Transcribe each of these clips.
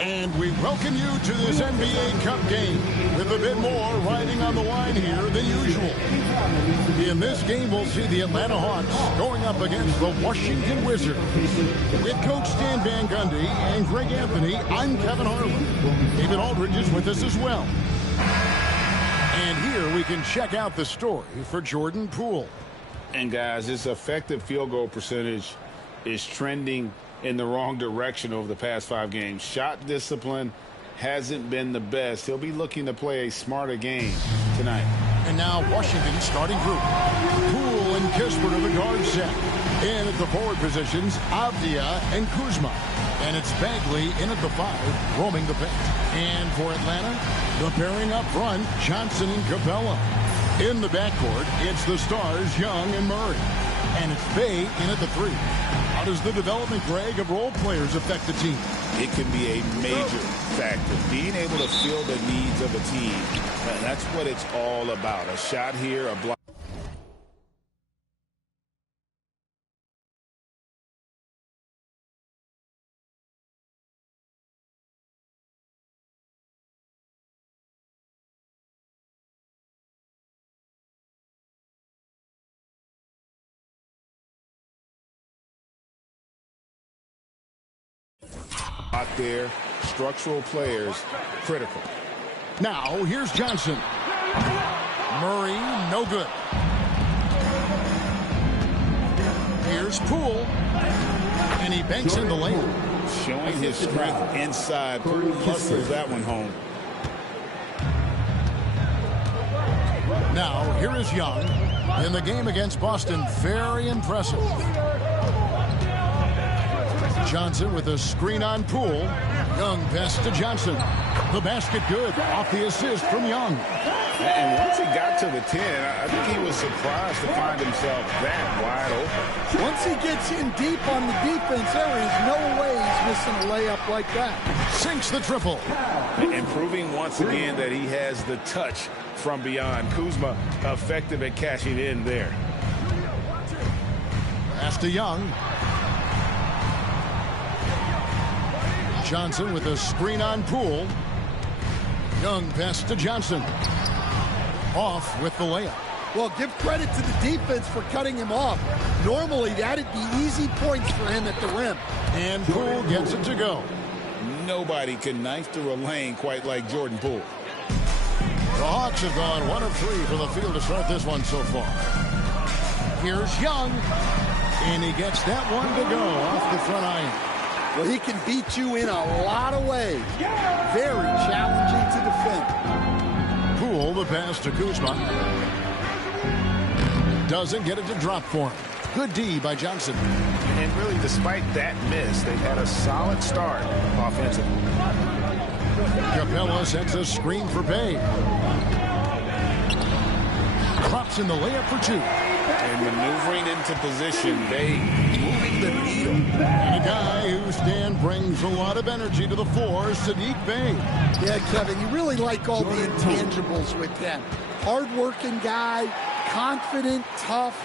And we welcome you to this NBA Cup game with a bit more riding on the line here than usual. In this game, we'll see the Atlanta Hawks going up against the Washington Wizards. With Coach Stan Van Gundy and Greg Anthony, I'm Kevin Harlan. David Aldridge is with us as well. And here we can check out the story for Jordan Poole. And guys, his effective field goal percentage is trending in the wrong direction over the past 5 games. Shot discipline hasn't been the best. He'll be looking to play a smarter game tonight. And now Washington's starting group. Poole and Kispert are the guard set. In at the forward positions, Avdia and Kuzma. And it's Bagley in at the 5, roaming the paint. And for Atlanta, the pairing up front, Johnson and Capella. In the backcourt, it's the stars, Young and Murray. And it's Bay in at the 3. How does the development, Greg, of role players affect the team? It can be a major factor. Being able to fill the needs of a team. And that's what it's all about. A shot here, a block. Out there, structural players, critical. Now, here's Johnson. Murray, no good. Here's Poole. And he banks in the lane. Showing his strength inside. Poole hustles that one home. Now, here is Young. In the game against Boston, very impressive. Johnson with a screen on Poole. Young pass to Johnson. The basket good off the assist from Young. And once he got to the 10, I think he was surprised to find himself that wide open. Once he gets in deep on the defense, there is no way he's missing a layup like that. Sinks the triple. And proving once again that he has the touch from beyond. Kuzma effective at cashing in there. Pass to Young. Johnson with a screen on Poole. Young pass to Johnson. Off with the layup. Well, give credit to the defense for cutting him off. Normally, that'd be easy points for him at the rim. And Poole gets it to go. Nobody can knife through a lane quite like Jordan Poole. The Hawks have gone 1 of 3 from the field to start this one so far. Here's Young. And he gets that one to go off the front iron. Well, he can beat you in a lot of ways. Very challenging to defend. Poole, the pass to Kuzma. Doesn't get it to drop for him. Good D by Johnson. And really, despite that miss, they've had a solid start offensively. Capella sets a screen for Bay. Drops in the layup for 2. And maneuvering into position, Bay moving the needle. And a guy who Stan brings a lot of energy to the floor, Saddiq Bey. Yeah, Kevin, you really like all the intangibles with them. Hard-working guy, confident, tough,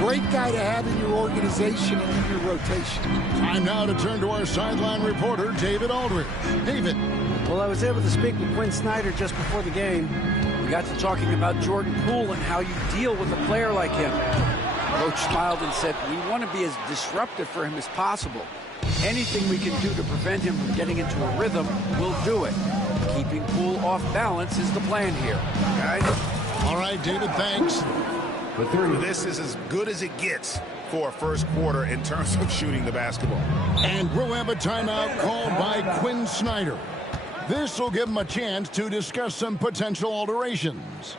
great guy to have in your organization and in your rotation. Time now to turn to our sideline reporter, David Aldridge. David. Well, I was able to speak with Quinn Snyder just before the game. We got to talking about Jordan Poole and how you deal with a player like him. Coach smiled and said, we want to be as disruptive for him as possible. Anything we can do to prevent him from getting into a rhythm, we'll do it. Keeping Poole off balance is the plan here. All right, David, thanks. This is as good as it gets for a first quarter in terms of shooting the basketball. And we'll have a timeout called by Quinn Snyder. This will give him a chance to discuss some potential alterations.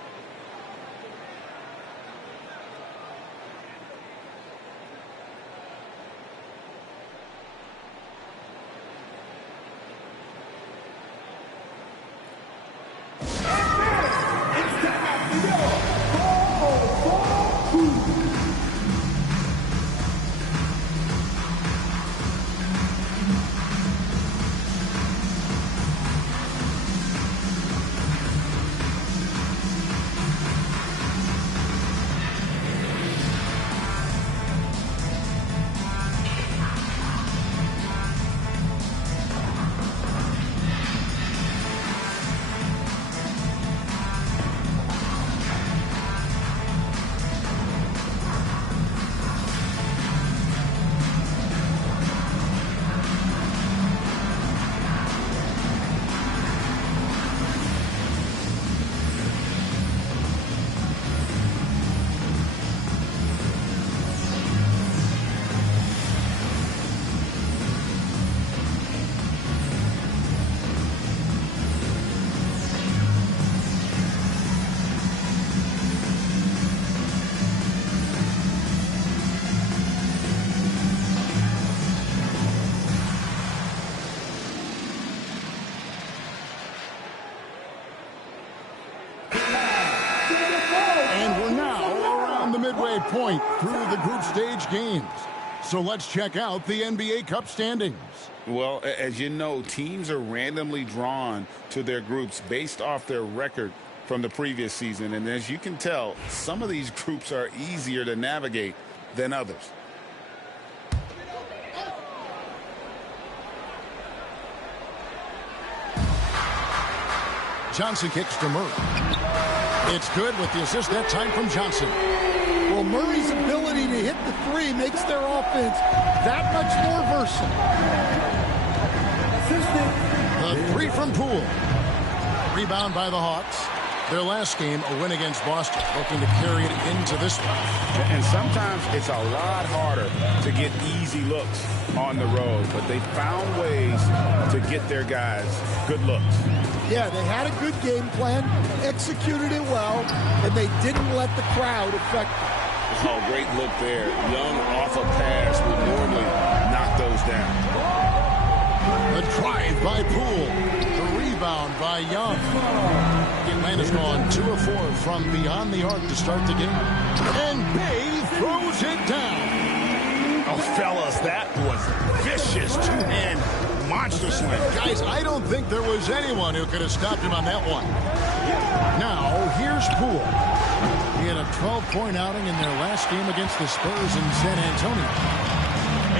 midway point through the group stage games. So let's check out the NBA Cup standings. Well, as you know, teams are randomly drawn to their groups based off their record from the previous season. And as you can tell, some of these groups are easier to navigate than others. Johnson kicks to Murray. It's good with the assist that time from Johnson. Well, Murray's ability to hit the three makes their offense that much more versatile. The three from Poole. Rebound by the Hawks. Their last game, a win against Boston, looking to carry it into this one. And sometimes it's a lot harder to get easy looks on the road, but they found ways to get their guys good looks. Yeah, they had a good game plan, executed it well, and they didn't let the crowd affect them. Oh, great look there. Young off a pass would normally knock those down. The drive by Poole. The rebound by Young. Atlanta's gone 2 of 4 from beyond the arc to start the game. And Bay throws it down. Oh, fellas, that was vicious two-hand monster slam. Guys, I don't think there was anyone who could have stopped him on that one. Now, here's Poole. He had a 12-point outing in their last game against the Spurs in San Antonio.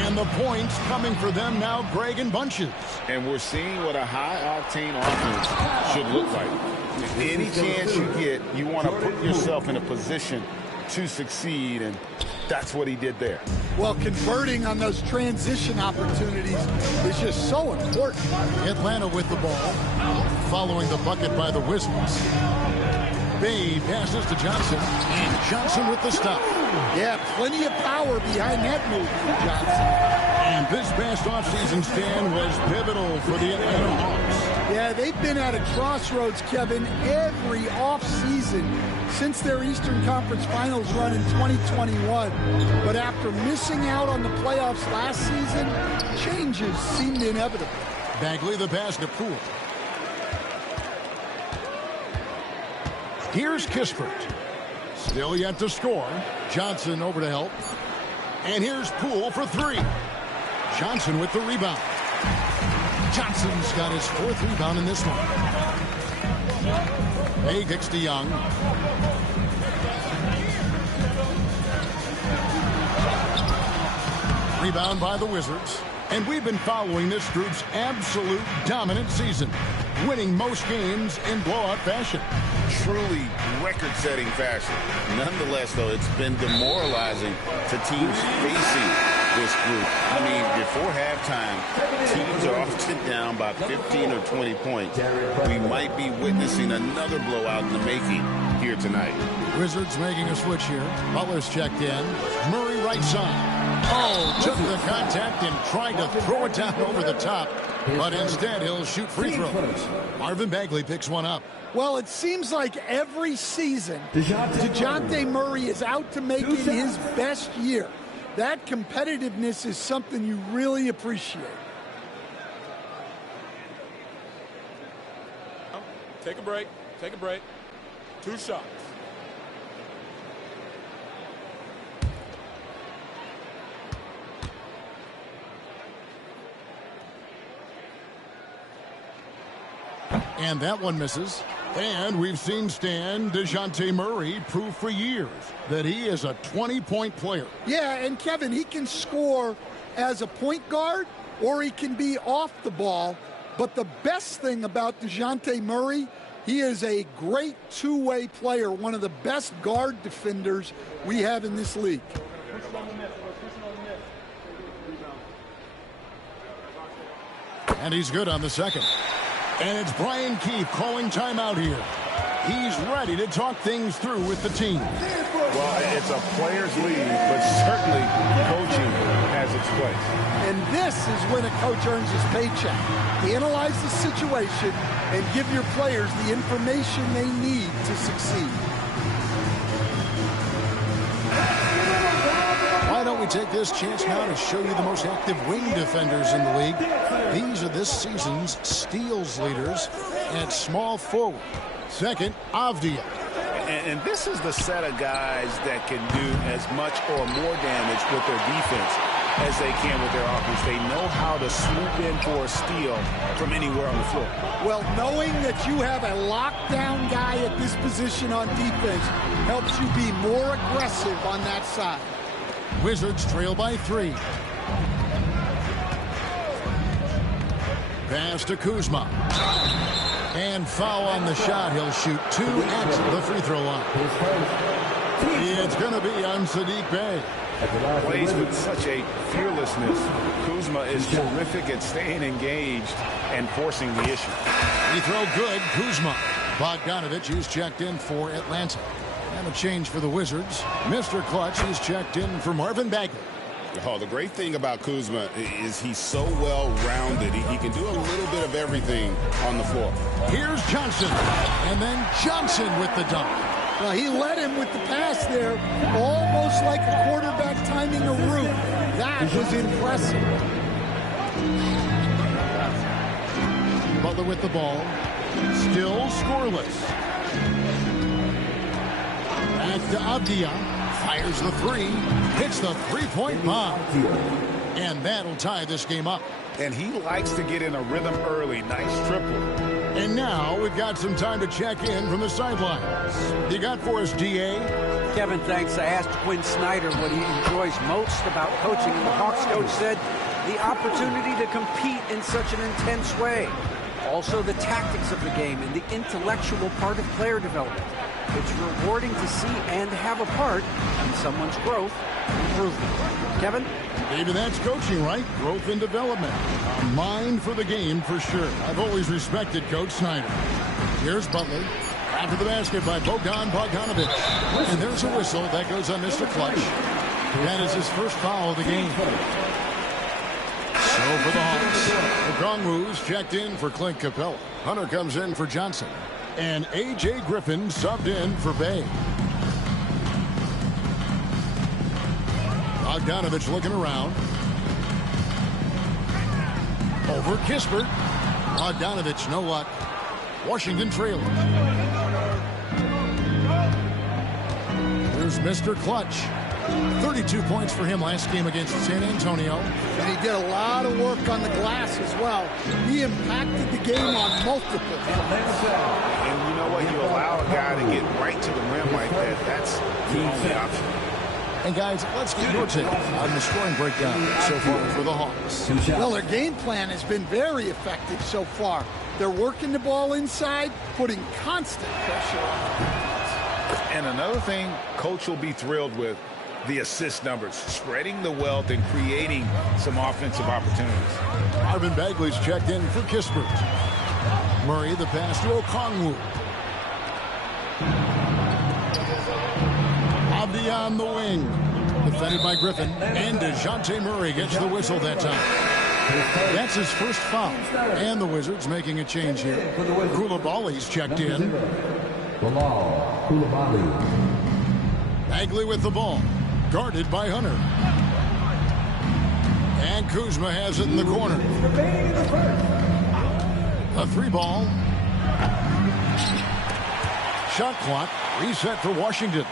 And the points coming for them now, Greg, in bunches. And we're seeing what a high-octane offense should look like. Any chance you get, you want to put yourself in a position to succeed, and that's what he did there. Well, converting on those transition opportunities is just so important. Atlanta with the ball, following the bucket by the Wizards. Bay passes to Johnson, and Johnson with the stop. Yeah, plenty of power behind that move from Johnson. And this past offseason stand was pivotal for the Atlanta Hawks. Yeah, they've been at a crossroads, Kevin, every offseason since their Eastern Conference Finals run in 2021. But after missing out on the playoffs last season, changes seemed inevitable. Bagley the pass to Poole. Here's Kispert. Still yet to score. Johnson over to help. And here's Poole for three. Johnson with the rebound. Johnson's got his 4th rebound in this one. Bay kicks to Young. Rebound by the Wizards. And we've been following this group's absolute dominant season, winning most games in blowout fashion. Truly record-setting fashion. Nonetheless, though, it's been demoralizing to teams facing this group. I mean, before halftime, teams are often down by 15 or 20 points. We might be witnessing another blowout in the making here tonight. Wizards making a switch here. Butler's checked in. Murray right side. Oh, took the contact and tried to throw it down over the top. But instead, he'll shoot free throws. Marvin Bagley picks one up. Well, it seems like every season, DeJounte Murray is out to make it his best year. That competitiveness is something you really appreciate. Take a break. Take a break. 2 shots. And that one misses. And we've seen Stan DeJounte Murray prove for years that he is a 20-point player. Yeah, and Kevin, he can score as a point guard or he can be off the ball. But the best thing about DeJounte Murray, he is a great two-way player, one of the best guard defenders we have in this league. And he's good on the second. And it's Brian Keefe calling timeout here. He's ready to talk things through with the team. Well, it's a player's league, but certainly coaching has its place. And this is when a coach earns his paycheck. Analyze the situation and give your players the information they need to succeed. Why don't we take this chance now to show you the most active wing defenders in the league. These are this season's steals leaders at small forward. Second, Avdia. And this is the set of guys that can do as much or more damage with their defense as they can with their offense. They know how to swoop in for a steal from anywhere on the floor. Well, knowing that you have a lockdown guy at this position on defense helps you be more aggressive on that side. Wizards trail by 3. Pass to Kuzma. And foul on the shot. He'll shoot 2 at the free throw line. It's going to be on Sadiq Bey. Plays with such a fearlessness. Kuzma is terrific at staying engaged and forcing the issue. Free throw good. Kuzma. Bogdanovich is checked in for Atlanta. And a change for the Wizards. Mr. Clutch is checked in for Marvin Bagley. Oh, the great thing about Kuzma is he's so well-rounded. He can do a little bit of everything on the floor. Here's Johnson. And then Johnson with the dunk. Well, he led him with the pass there, almost like a quarterback timing a route. That was impressive. Butler with the ball. Still scoreless. Back to Avdia. Fires the 3. Hits the three-point bomb. And that'll tie this game up. And he likes to get in a rhythm early. Nice triple. And now we've got some time to check in from the sidelines. You got for us, D.A.? Kevin, thanks. I asked Quinn Snyder what he enjoys most about coaching, and the Hawks coach said the opportunity to compete in such an intense way. Also, the tactics of the game and the intellectual part of player development. It's rewarding to see and have a part in someone's growth and improvement. Kevin? Maybe that's coaching, right? Growth and development. A mind for the game for sure. I've always respected Coach Snyder. Here's Butler. After the basket by Bogdanovich. And there's a whistle. That goes on Mr. Clutch. That is his first foul of the game. So for the Hawks, Okongwu's checked in for Clint Capella. Hunter comes in for Johnson. And A.J. Griffin subbed in for Bay. Bogdanovich looking around. Over Kispert. Bogdanovich, no luck. Washington trailing. Here's Mr. Clutch. 32 points for him last game against San Antonio. And he did a lot of work on the glass as well. He impacted the game on multiple. And you know what? You allow a guy to get right to the rim like that. That's the only option. And guys, let's get your take on the scoring breakdown so far for the Hawks. Well, their game plan has been very effective so far. They're working the ball inside, putting constant pressure on the defense. And another thing Coach will be thrilled with, the assist numbers, spreading the wealth and creating some offensive opportunities. Marvin Bagley's checked in for Kispert. Murray the pass to Okongwu. Avdia on the wing. Defended by Griffin. And DeJounte Murray gets the whistle that time. That's his first foul. And the Wizards making a change here. Koulibaly's checked in. Bagley with the ball. Guarded by Hunter. And Kuzma has it in the corner. A 3-ball. Shot clock reset for Washington.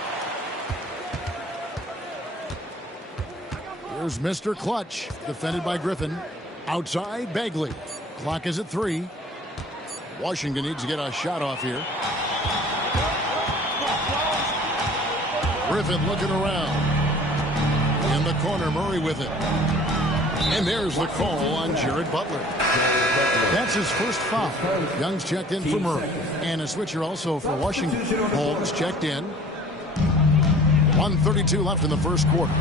Here's Mr. Clutch, defended by Griffin. Outside, Bagley. Clock is at 3. Washington needs to get a shot off here. Griffin looking around. In the corner, Murray with it. And there's the call on Jared Butler. That's his first foul. Young's checked in for Murray. And a switcher also for Washington. Holmes checked in. 1:32 left in the first quarter.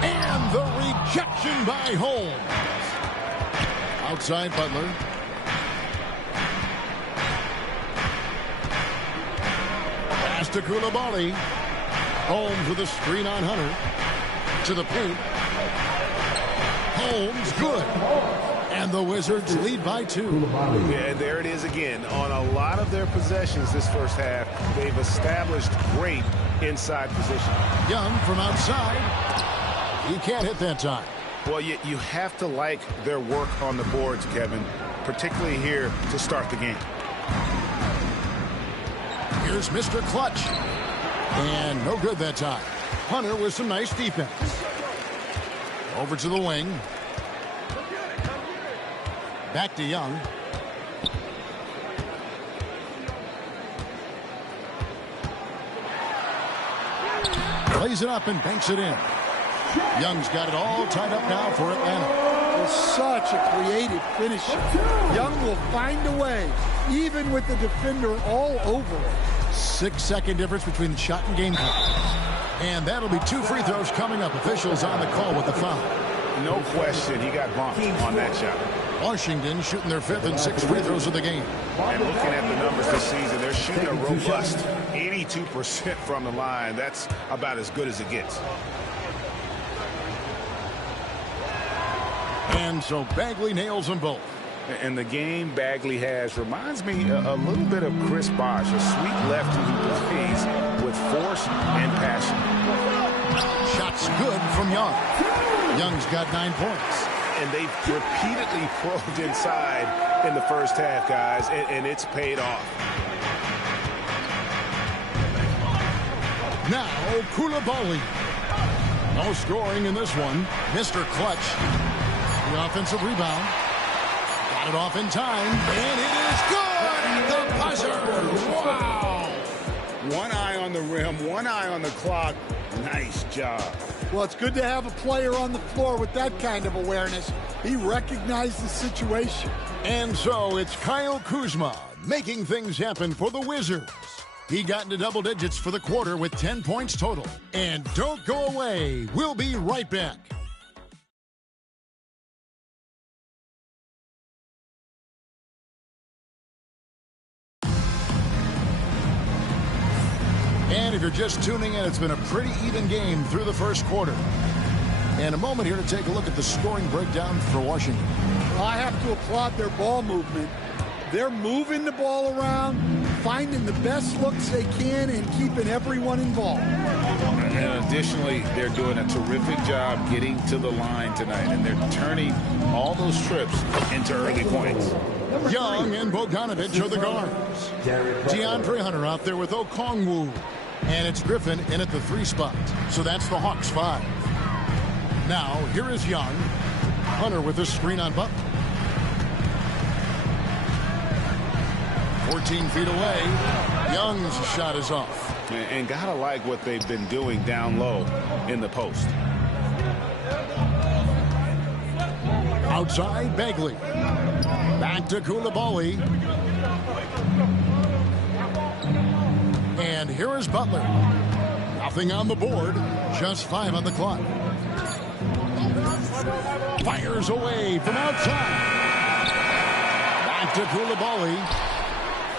And the rejection by Holmes. Outside Butler. Pass to Koulibaly. Holmes with a screen on Hunter. To the paint. Holmes good. And the Wizards lead by 2. Yeah, there it is again. On a lot of their possessions this first half, they've established great inside position. Young from outside. He can't hit that time. Well, you have to like their work on the boards, Kevin, particularly here to start the game. Here's Mr. Clutch. And no good that time. Hunter with some nice defense. Over to the wing. Back to Young. Plays it up and banks it in. Young's got it all tied up now for Atlanta. It's such a creative finisher. Young will find a way, even with the defender all over it. 6-second difference between the shot and game clock. And that'll be 2 free throws coming up. Officials on the call with the foul. No question, he got bumped on that shot. Washington shooting their 5th and 6th free throws of the game. And looking at the numbers this season, they're shooting a robust 82% from the line. That's about as good as it gets. And so Bagley nails them both. And the game Bagley has reminds me a little bit of Chris Bosh, a sweet lefty who plays with force and passion. Shots good from Young. Young's got 9 points. And they've repeatedly probed inside in the first half, guys, and it's paid off. Now, Koulibaly. No scoring in this one. Mr. Clutch. The offensive rebound. Got it off in time, and it is good! The buzzer! Wow! One eye on the rim, one eye on the clock. Nice job. Well, it's good to have a player on the floor with that kind of awareness. He recognized the situation. And so it's Kyle Kuzma making things happen for the Wizards. He got into double digits for the quarter with 10 points total. And don't go away. We'll be right back. And if you're just tuning in, it's been a pretty even game through the first quarter. And a moment here to take a look at the scoring breakdown for Washington. Well, I have to applaud their ball movement. They're moving the ball around, finding the best looks they can, and keeping everyone involved. And additionally, they're doing a terrific job getting to the line tonight, and they're turning all those trips into early points. Young and Bogdanovich are the guards. DeAndre Hunter out there with Okongwu. And it's Griffin in at the 3 spot. So that's the Hawks 5. Now, here is Young. Hunter with a screen on Butler. 14 feet away. Young's shot is off. And gotta like what they've been doing down low in the post. Outside, Bagley. Back to Koulibaly. And here is Butler. Nothing on the board. Just 5 on the clock. Fires away from outside. Back to Koulibaly.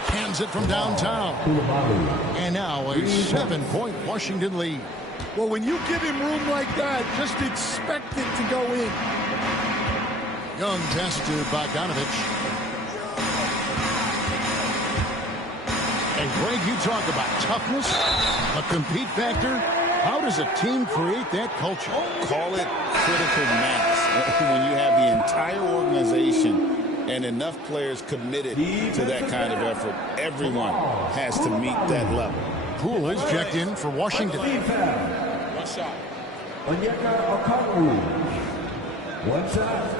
Hands it from downtown. And now a 7-point Washington lead. Well, when you give him room like that, just expect it to go in. Young pass to Bogdanovich. And Greg, you talk about toughness, a compete factor. How does a team create that culture? Call it critical mass. When you have the entire organization and enough players committed to that kind of effort, everyone has to meet that level. Poole is checked in for Washington. One shot. One shot.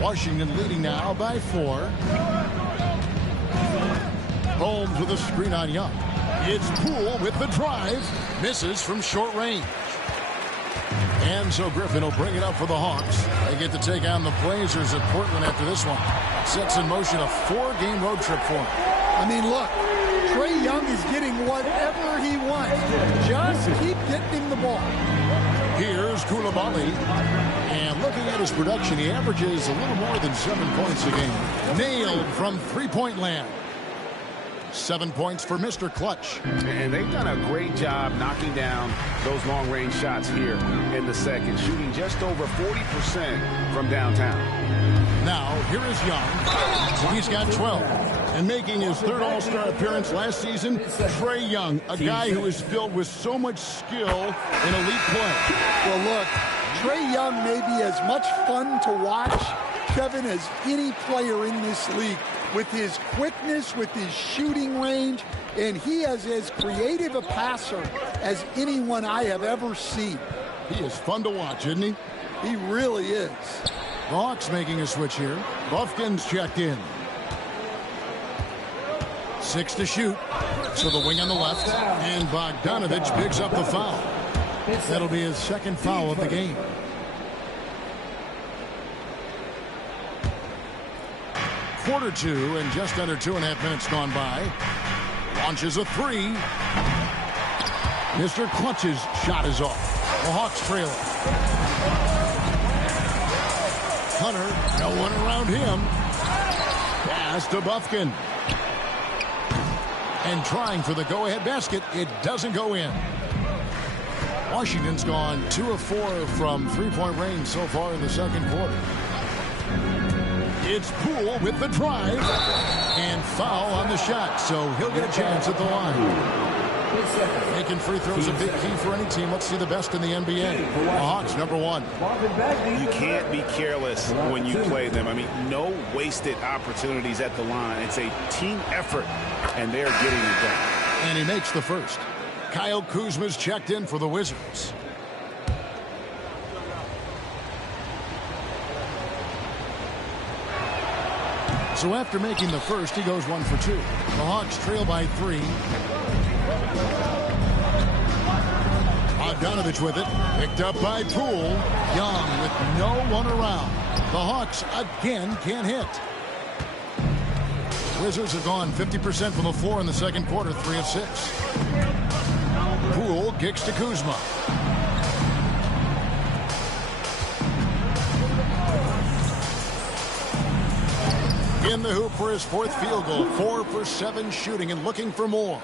Washington leading now by 4. Holmes with a screen on Young. It's Poole with the drive. Misses from short range. And so Griffin will bring it up for the Hawks. They get to take on the Blazers at Portland after this one. Sets in motion a 4-game road trip for them. I mean, look, Trae Young is getting whatever he wants. Just keep getting him the ball. Here's Koulibaly. And looking at his production, he averages a little more than 7 points a game. Nailed from three-point land. 7 points for Mr. Clutch. And they've done a great job knocking down those long-range shots here in the second, shooting just over 40% from downtown. Now, here is Young. He's got 12. And making his 3rd All-Star appearance last season, Trae Young, a guy who is filled with so much skill in elite play. Well, look, Trae Young may be as much fun to watch, Kevin, as any player in this league, with his quickness, with his shooting range, and he is as creative a passer as anyone I have ever seen. He is fun to watch, isn't he? He really is. The Hawks making a switch here. Buffkin's checked in. 6 to shoot. So the wing on the left. And Bogdanovich picks up the foul. That'll be his second foul of the game. Quarter 2 and just under 2.5 minutes gone by. Launches a 3. Mr. Clutch's shot is off. The Hawks trail it. Hunter, no one around him. Pass to Buffkin. And trying for the go-ahead basket, it doesn't go in. Washington's gone 2 of 4 from three-point range so far in the second quarter. It's Poole with the drive. And foul on the shot, so he'll get a chance at the line. Making free throws a big key for any team. Let's see the best in the NBA. The Hawks, number 1. You can't be careless when you play them. I mean, no wasted opportunities at the line. It's a team effort, and they're getting it done. And he makes the first. Kyle Kuzma's checked in for the Wizards. So after making the first, he goes 1 for 2. The Hawks trail by 3. Bogdanovich with it. Picked up by Poole. Young with no one around. The Hawks again can't hit. Wizards have gone 50% from the floor in the second quarter, 3 of 6. Poole kicks to Kuzma. In the hoop for his 4th field goal. 4 for 7 shooting and looking for more.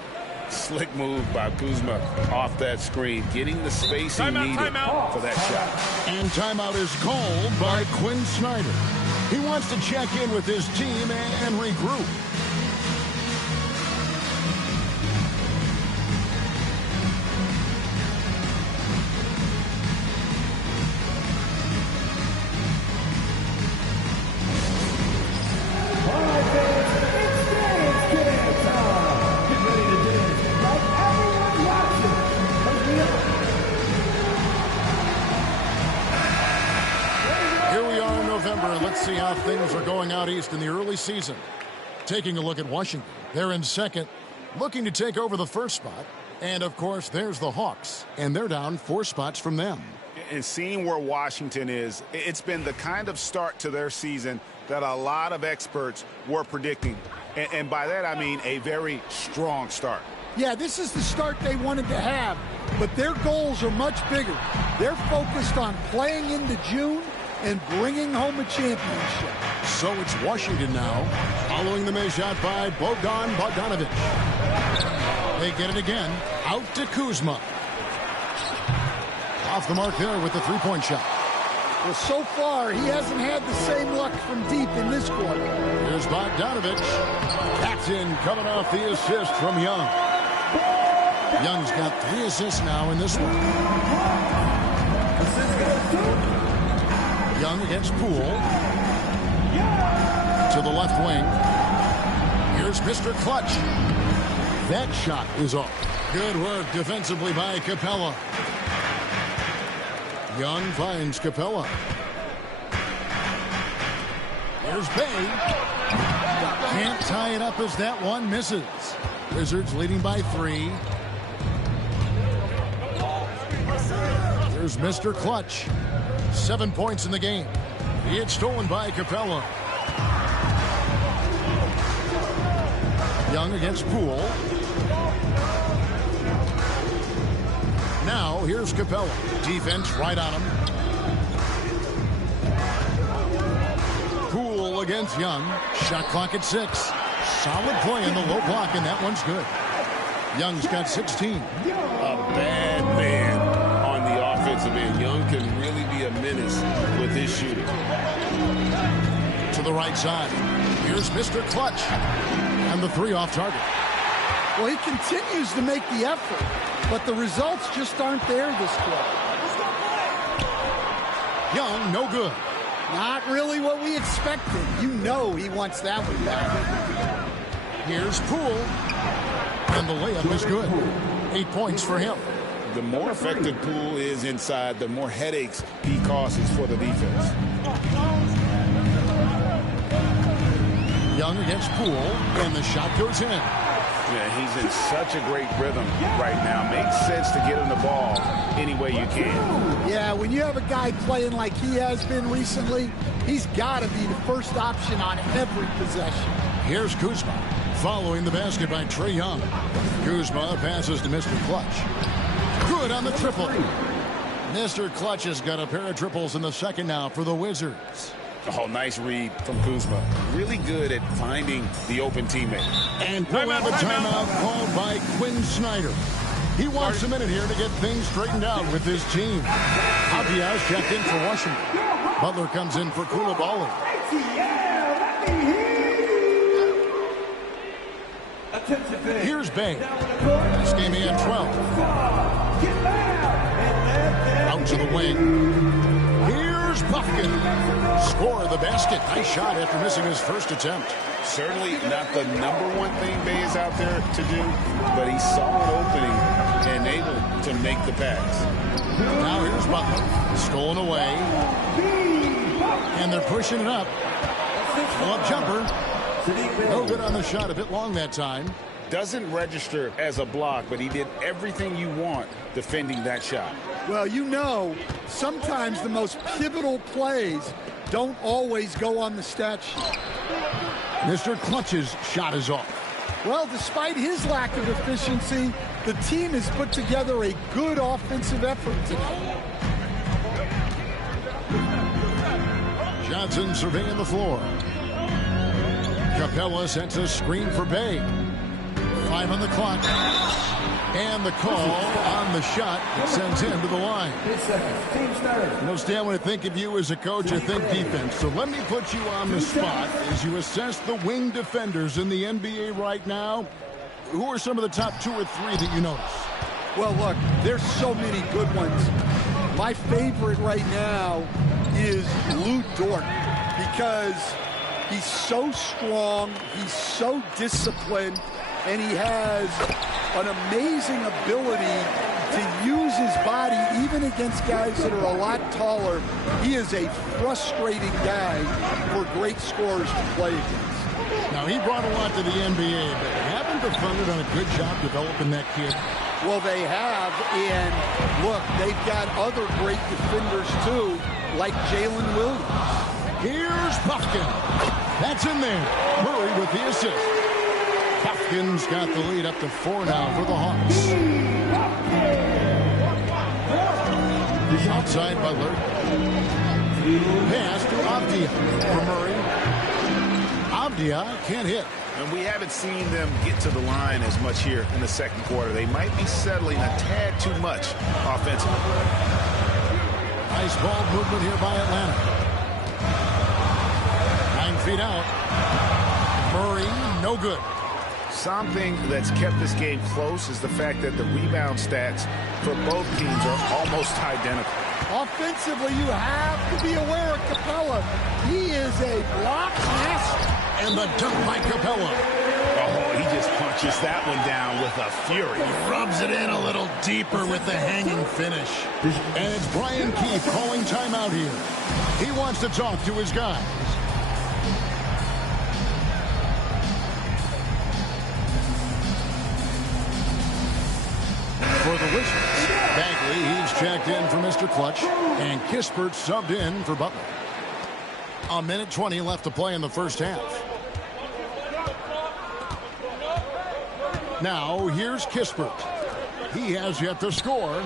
Slick move by Kuzma off that screen, getting the space he needed for that shot. And timeout is called by Quinn Snyder. He wants to check in with his team and regroup. See how things are going out east in the early season. Taking a look at Washington. They're in second, looking to take over the first spot. And, of course, there's the Hawks, and they're down 4 spots from them. And seeing where Washington is, it's been the kind of start to their season that a lot of experts were predicting. And by that, I mean a very strong start. Yeah, this is the start they wanted to have, but their goals are much bigger. They're focused on playing into June and bringing home a championship. So it's Washington now, following the missed shot by Bogdanovich. They get it again, out to Kuzma. Off the mark there with the three-point shot. Well, so far, he hasn't had the same luck from deep in this quarter. Here's Bogdanovich. That's in, coming off the assist from Young. Young's got 3 assists now in this one. Young against Poole. To the left wing. Here's Mr. Clutch. That shot is off. Good work defensively by Capella. Young finds Capella. Here's Bay. Can't tie it up as that one misses. Wizards leading by 3. Here's Mr. Clutch. 7 points in the game. It's stolen by Capella. Young against Poole. Now here's Capella. Defense right on him. Poole against Young. Shot clock at 6. Solid play in the low block, and that one's good. Young's got 16. A bad man on the offensive end. Young can really be a menace with his shooting. To the right side. Here's Mr. Clutch. And the 3 off target. Well, he continues to make the effort, but the results just aren't there this quarter. Young, no good. Not really what we expected. You know he wants that one back. Here's Poole. And the layup is good. 8 points for him. The more effective Poole is inside, the more headaches he causes for the defense. Young against Poole, and the shot goes in. Yeah, he's in such a great rhythm right now. Makes sense to get him the ball any way you can. Yeah, when you have a guy playing like he has been recently, he's got to be the first option on every possession. Here's Kuzma, following the basket by Trae Young. Kuzma passes to Mr. Clutch. Good on the triple. Mr. Clutch has got a pair of triples in the second now for the Wizards. Oh, nice read from Kuzma. Really good at finding the open teammate. And we'll have a timeout called by Quinn Snyder. He wants a minute here to get things straightened out with his team. Abdias checked in for Washington. Butler comes in for Koulibaly. Here's Bay. This game he had 12. Out to the wing. Here's Buffkin. Score the basket. Nice shot after missing his first attempt. Certainly not the #1 thing Bay is out there to do, but he saw an opening and able to make the pass. Now here's Butler. Stolen away. And they're pushing it up. Pull-up jumper. No good on the shot. A bit long that time. Doesn't register as a block, but he did everything you want defending that shot. Well, you know, sometimes the most pivotal plays don't always go on the stat sheet. Mr. Clutch's shot is off. Well, despite his lack of efficiency, the team has put together a good offensive effort tonight. Johnson surveying the floor. Capella sets a screen for Bay. 5 on the clock. And the call on the shot that sends him to the line. You know, Stan, when I think of you as a coach, I think defense. So let me put you on the spot as you assess the wing defenders in the NBA right now. Who are some of the top 2 or 3 that you notice? Well, look, there's so many good ones. My favorite right now is Lou Dort because he's so strong, he's so disciplined, and he has an amazing ability to use his body even against guys that are a lot taller. He is a frustrating guy for great scorers to play against. Now, he brought a lot to the NBA, but haven't the Thunder done a good job developing that kid? Well, they have, and look, they've got other great defenders too, like Jalen Williams. Here's Buffkin. That's in there. Murray with the assist. Buffkin's got the lead up to 4 now for the Hawks. Outside Butler. Pass to Avdia for Murray. Avdia can't hit. And we haven't seen them get to the line as much here in the second quarter. They might be settling a tad too much offensively. Nice ball movement here by Atlanta. 9 feet out. Murray, no good. Something that's kept this game close is the fact that the rebound stats for both teams are almost identical. Offensively, you have to be aware of Capella. He is a block master. And the dunk by Capella. Oh, he just punches that one down with a fury. He rubs it in a little deeper with the hanging finish. And it's Brian Keefe calling timeout here. He wants to talk to his guys. For the Wizards, Bagley, he's checked in for Mr. Clutch, and Kispert subbed in for Butler. A minute 20 left to play in the first half. Now, here's Kispert. He has yet to score.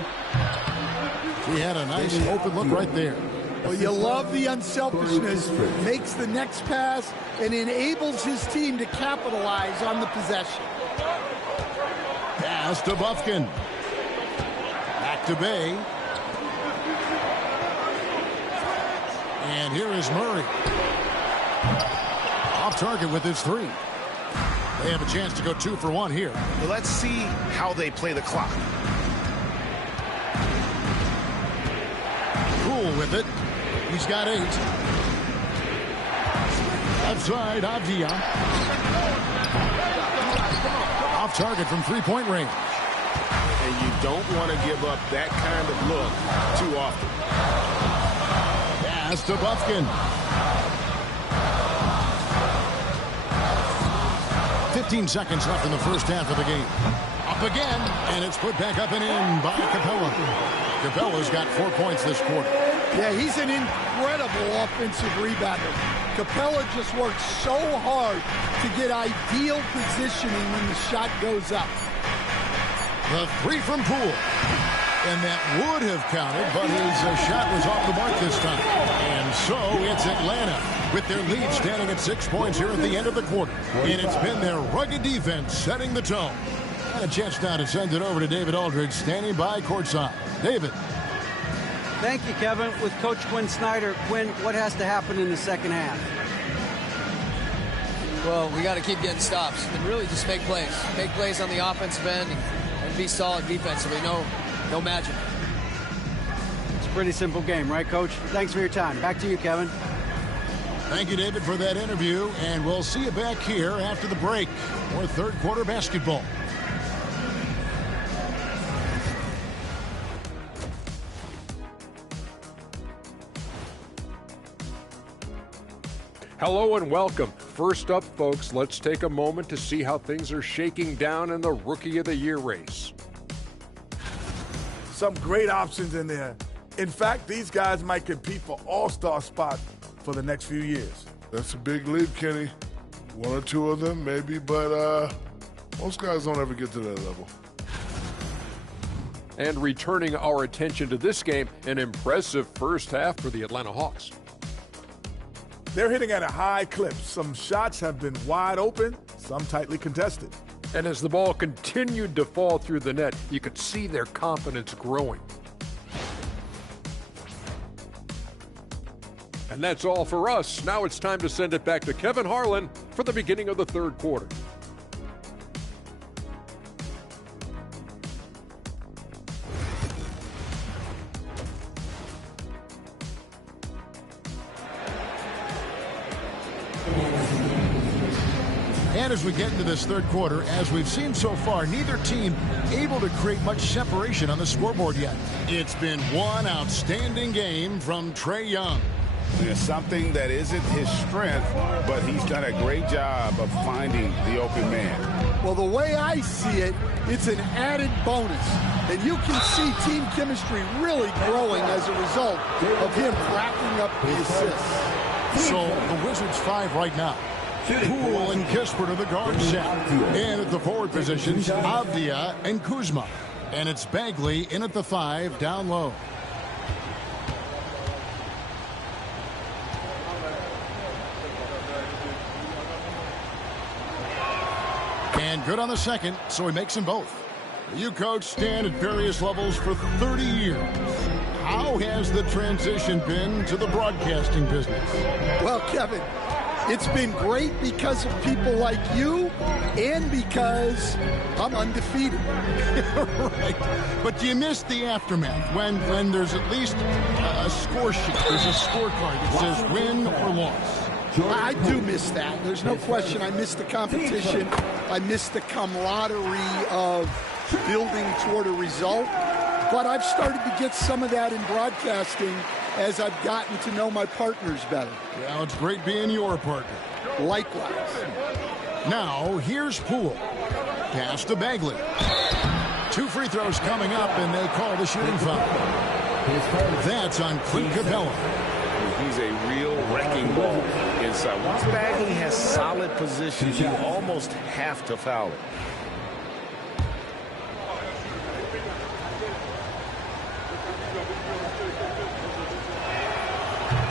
He had a nice open look right there. Well, you love the unselfishness, makes the next pass, and enables his team to capitalize on the possession. Pass to Buffkin. Back to Bay. And here is Murray. Off target with his 3. They have a chance to go 2 for 1 here. Let's see how they play the clock. Cool with it. He's got 8. Left side, Avdia. Off target from three-point range. And you don't want to give up that kind of look too often. Pass to Bufkin. 15 seconds left in the first half of the game. Up again, and it's put back up and in by Capella. Capella's got 4 points this quarter. Yeah, he's an incredible offensive rebounder. Capella just works so hard to get ideal positioning when the shot goes up. The 3 from Poole. And that would have counted, but his shot was off the mark this time. And so it's Atlanta with their lead standing at 6 points here at the end of the quarter. And it's been their rugged defense setting the tone. And a chance now to send it over to David Aldridge standing by courtside. David. Thank you, Kevin. With Coach Quinn Snyder, Quinn, what has to happen in the second half? Well, we got to keep getting stops and really just make plays. Make plays on the offensive end and be solid defensively. No magic. It's a pretty simple game, right, Coach? Thanks for your time. Back to you, Kevin. Thank you, David, for that interview. And we'll see you back here after the break for third quarter basketball. Hello and welcome. First up, folks, let's take a moment to see how things are shaking down in the Rookie of the Year race. Some great options in there. In fact, these guys might compete for all-star spot for the next few years. That's a big leap, Kenny. 1 or 2 of them, maybe, but most guys don't ever get to that level. And returning our attention to this game, an impressive first half for the Atlanta Hawks. They're hitting at a high clip. Some shots have been wide open, some tightly contested. And as the ball continued to fall through the net, you could see their confidence growing. And that's all for us. Now it's time to send it back to Kevin Harlan for the beginning of the third quarter. And as we get into this third quarter, as we've seen so far, neither team able to create much separation on the scoreboard yet. It's been one outstanding game from Trae Young. There's something that isn't his strength, but he's done a great job of finding the open man. Well, the way I see it, it's an added bonus. And you can see team chemistry really growing as a result of him racking up the assists. So the Wizards 5 right now. Poole and Kispert are the guard set. And at the forward positions, Avdia and Kuzma. And it's Bagley in at the 5 down low. And good on the second, so he makes them both. You, Coach, stand at various levels for 30 years. How has the transition been to the broadcasting business? Well, Kevin, it's been great because of people like you and because I'm undefeated. Right. But you missed the aftermath when there's at least a score sheet. There's a scorecard that says win or loss. I do miss that. There's no question. I miss the competition. I miss the camaraderie of building toward a result. But I've started to get some of that in broadcasting as I've gotten to know my partners better. Well, it's great being your partner. Likewise. Now, here's Poole. Pass to Bagley. 2 free throws coming up, and they call the shooting foul. That's on Clint Capella. He's a real wrecking ball inside. Once Bagley has solid position, you almost have to foul it.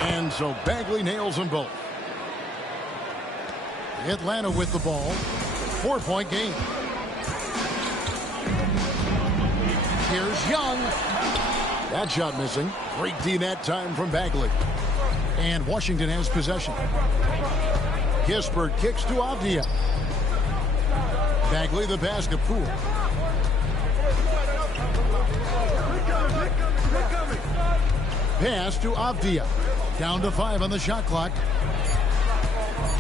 And so Bagley nails them both. Atlanta with the ball. 4-point game. Here's Young. That shot missing. Great D that time from Bagley. And Washington has possession. Kispert kicks to Avdia. Bagley the pass to Poole. Pass to Avdia. Down to 5 on the shot clock.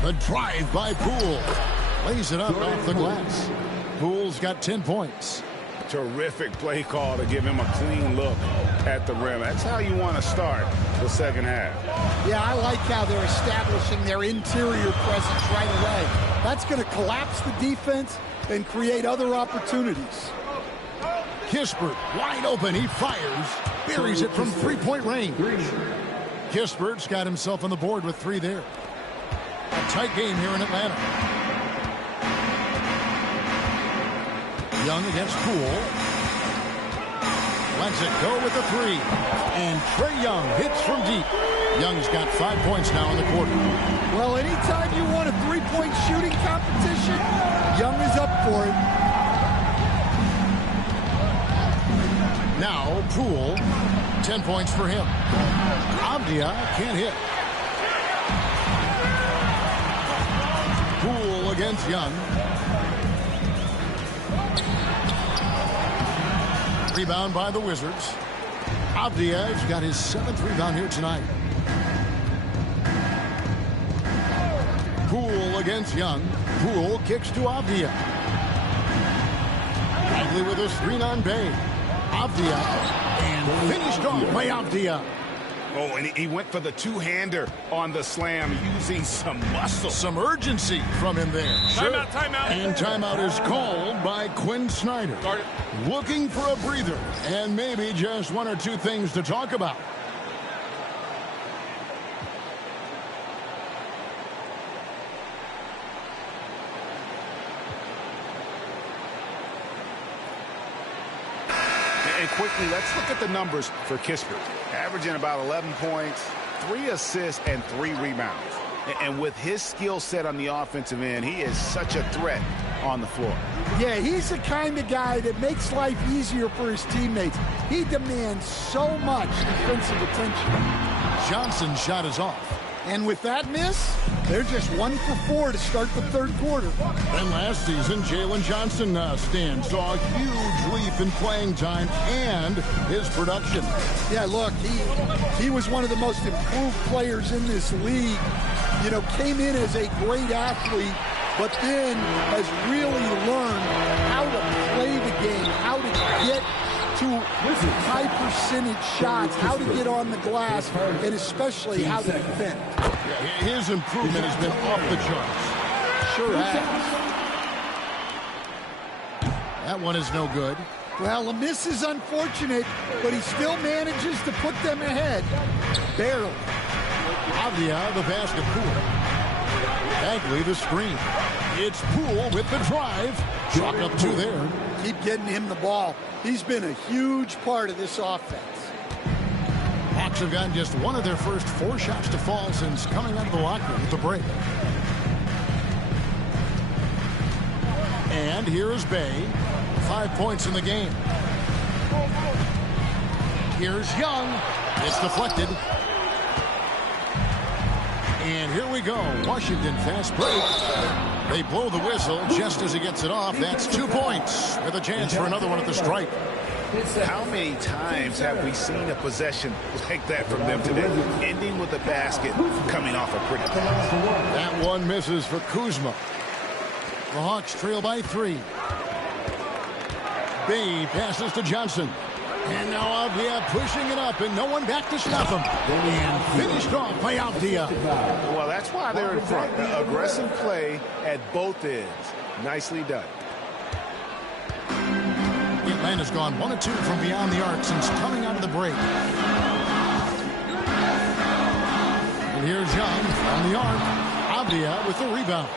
The drive by Poole. Lays it up off the glass. Poole's got 10 points. Terrific play call to give him a clean look at the rim. That's how you want to start the second half. Yeah, I like how they're establishing their interior presence right away. That's going to collapse the defense and create other opportunities. Kispert wide open. He fires. Buries it from three-point range. Kispert's got himself on the board with 3 there. A tight game here in Atlanta. Young against Poole. Lets it go with the 3. And Trae Young hits from deep. Young's got 5 points now in the quarter. Well, anytime you want a three-point shooting competition, Young is up for it. Now Poole, 10 points for him. Avdia can't hit. Poole against Young. Rebound by the Wizards. Avdia's got his 7th rebound here tonight. Poole against Young. Poole kicks to Avdia. Bagley with a screen on Bay. Avdia. And finished off by Avdia. Oh, and he went for the two-hander on the slam using some muscle. Some urgency from him there. Timeout, timeout. And timeout is called by Quinn Snyder. Looking for a breather and maybe just 1 or 2 things to talk about. And quickly, let's look at the numbers for Kispert. Averaging about 11 points, 3 assists, and 3 rebounds. And with his skill set on the offensive end, he is such a threat on the floor. Yeah, he's the kind of guy that makes life easier for his teammates. He demands so much defensive attention. Johnson's shot is off. And with that miss, they're just 1 for 4 to start the third quarter. And last season, Jalen Johnson saw a huge leap in playing time and his production. Yeah, look, he was one of the most improved players in this league. You know, came in as a great athlete, but then has really learned how to play the game, how to get to high percentage shots, how to get on the glass, and especially how to defend. Yeah, his improvement has been off the charts. Sure has. That one is no good. Well, the miss is unfortunate, but he still manages to put them ahead. Barely. Avdia, the pass to Poole. Bagley, the screen. It's Poole with the drive. Chalk up 2 there. Keep getting him the ball. He's been a huge part of this offense. Hawks have gotten just 1 of their first 4 shots to fall since coming out of the locker room with the break. And here is Bay. 5 points in the game. Here's Young. It's deflected. And here we go. Washington fast break. They blow the whistle just as he gets it off. That's 2 points with a chance for another one at the stripe. How many times have we seen a possession like that from them today, ending with a basket coming off a pretty pass? That one misses for Kuzma. The Hawks trail by 3. Bay passes to Johnson. And now Avdia pushing it up, and no one back to stop him. And finished off by Avdia. Well, that's why they're in front. Aggressive play at both ends. Nicely done. Atlanta's gone 1 of 2 from beyond the arc since coming out of the break. And here's Young on the arc. Avdia with the rebound.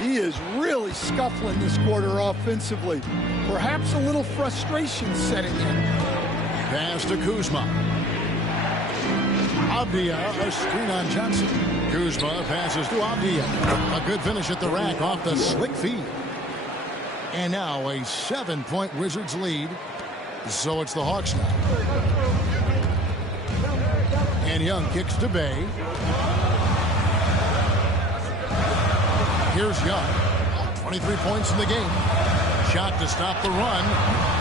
He is really scuffling this quarter offensively. Perhaps a little frustration setting in. Pass to Kuzma. Avdia, a screen on Johnson. Kuzma passes to Avdia. A good finish at the rack off the slick feed. And now a 7-point Wizards lead. So it's the Hawks now. And Young kicks to Bay. Here's Young. 23 points in the game. Shot to stop the run.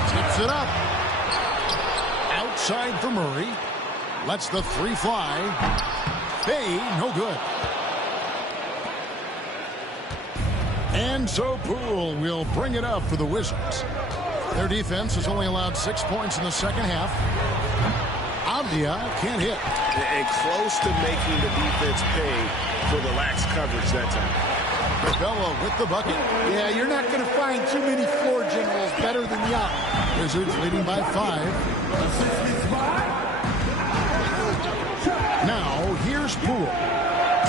Tips it up. Outside for Murray. Lets the 3 fly. Bay, no good. And so Poole will bring it up for the Wizards. Their defense has only allowed 6 points in the second half. Avdia can't hit. And close to making the defense pay for the lax coverage that time. Capella with the bucket. Yeah, you're not going to find too many floor generals better than Young. Wizards leading by 5. Now, here's Poole.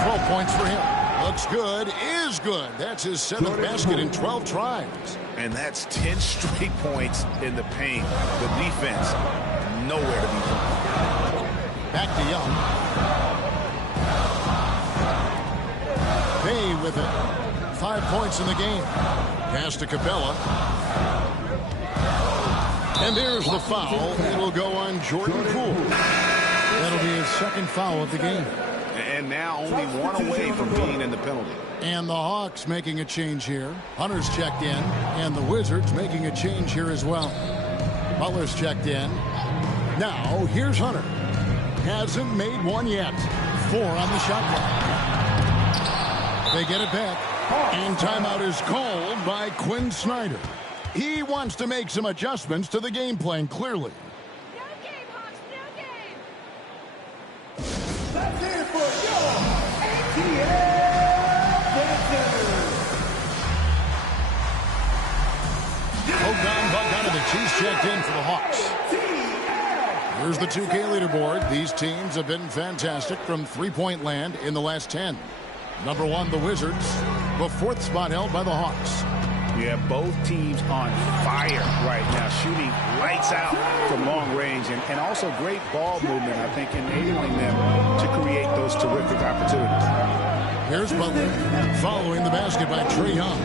12 points for him. Looks good, is good. That's his 7th basket in 12 tries. And that's 10 straight points in the paint. The defense, nowhere to be found. Back to Young. Bay with it. 5 points in the game. Pass to Capella. And there's the foul. It'll go on Jordan Poole. That'll be his 2nd foul of the game. And now only 1 away from being in the penalty. And the Hawks making a change here. Hunter's checked in. And the Wizards making a change here as well. Butler's checked in. Now, here's Hunter. Hasn't made one yet. 4 on the shot clock. They get it back. And timeout is called by Quinn Snyder. He wants to make some adjustments to the game plan, clearly. No game, Hawks, no game. That's it for your ATL Bogdanovich, he's checked in for the Hawks. Here's the 2K leaderboard. These teams have been fantastic from three-point land in the last 10. Number 1, the Wizards. The 4th spot held by the Hawks. We have both teams on fire right now, shooting lights out from long range, and also great ball movement, I think, enabling them to create those terrific opportunities. Here's Butler, following the basket by Trae Young.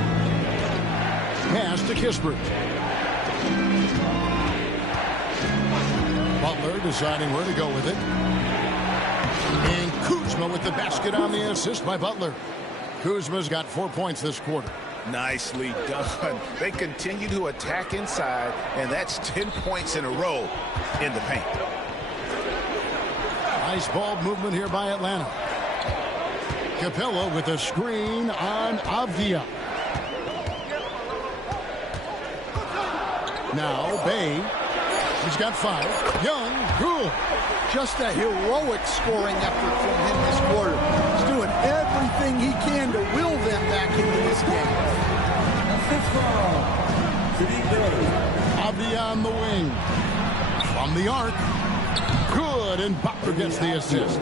Pass to Kispert. Butler deciding where to go with it. And Kuzma with the basket on the assist by Butler. Kuzma's got 4 points this quarter. Nicely done. They continue to attack inside, and that's 10 points in a row in the paint. Nice ball movement here by Atlanta. Capella with a screen on Avdia. Now Bay. He's got 5. Young, good. Just a heroic scoring effort from him this quarter. He's doing everything he can to will them back into this game. Avdia on the wing. From the arc. Good, and Butler gets the assist.